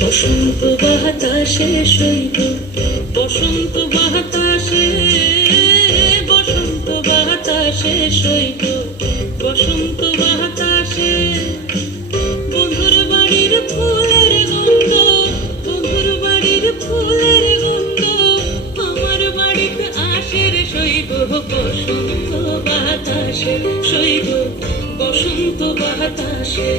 বসন্ত বাতাসে শৈব, বসন্ত বাতাসে, বসন্ত বাতাসে শৈব, বসন্ত বাতাসে বন্ধুর বাড়ির ফুলের গন্ধ, বন্ধুর বাড়ির ফুলের গন্ধ আমার বাড়িতে আসে রে শৈব। বসন্ত বাতাসে শৈব, বসন্ত বাতাসে।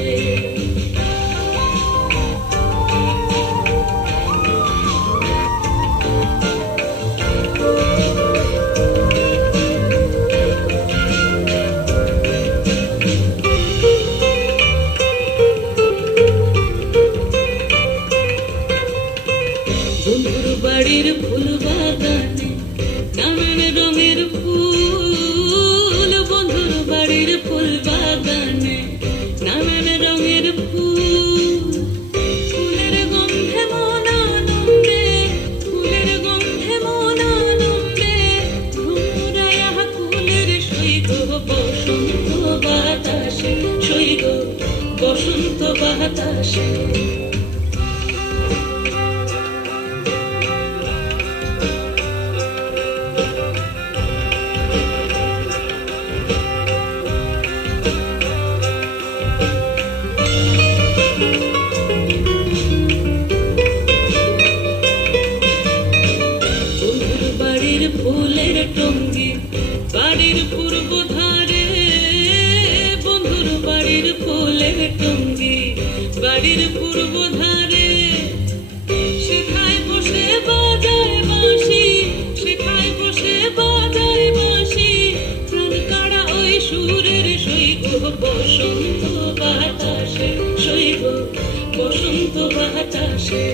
বন্ধুর বাড়ির ফুল বাগানে নানান রঙের ফুল, বন্ধুর বাড়ির ফুল বাগানে নানান রঙের ফুল। ফুলের গন্ধে মন আনন্দে, ফুলের গন্ধে মন আনন্দে ঘুমুরায়া কুলের সৈগ। বসন্ত বাতাসে সৈগ, বসন্ত বাতাসে। ফুলের টঙ্গি বাড়ির পূর্ব ধারে, বন্ধুর বাড়ির ফুলের টঙ্গি বাড়ির পূর্ব ধারে। সেখায় বসে বাজায় বাঁশি, সেখায় বসে বাজায় বাঁশি প্রাণ কাড়া ওই সুরের সৈগ। বসন্ত বাতাসে সৈগ, বসন্ত বাতাসে।